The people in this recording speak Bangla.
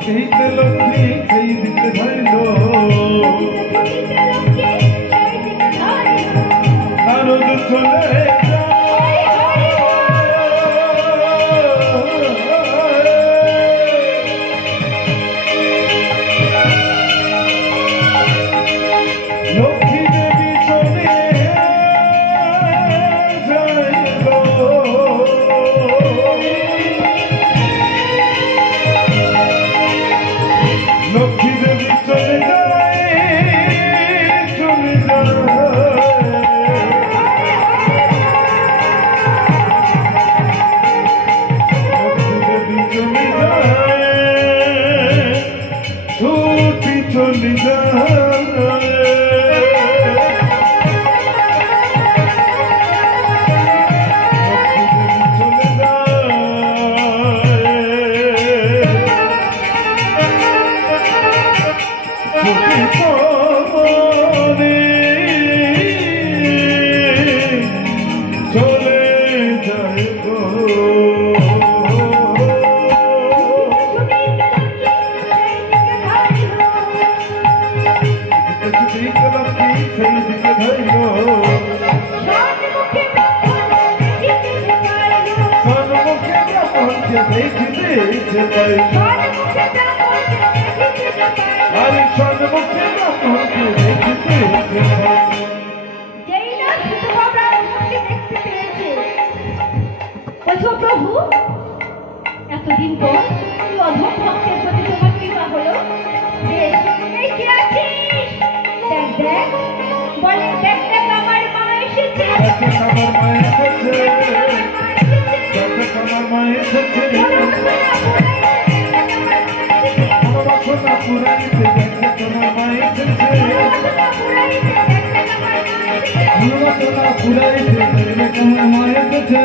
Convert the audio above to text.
ছুটিতে লক্ষ্মী সেই দিকে ধরল নারদ চলে লক্ষ্মী দেবী চলে লক্ষ্মী দেবী চলে যায় চলে যায় লক্ষ্মী দেবী চলে যায় ছুটি চলে যায় চলে যায় গো সেই দিকে ধরল সন্মুখে ব্রাহ্মণকে দেখিতে পাই আরে সন্মুখে ব্রাহ্মণকে দেখিতে পাই প্রভু এতদিন পর অধম ভক্তের প্রতি তোমার কৃপা হলো এই কি আছিস দেখ দেখ বলে দেখ দেখ আমার মা এসেছে আমার মা এসেছে আমার মা এসেছে আমার বাসনা পুরাইতে দেখ আমার মা এসেছে আমার বাসনা পুরাইতে দেখ আমার মা এসেছে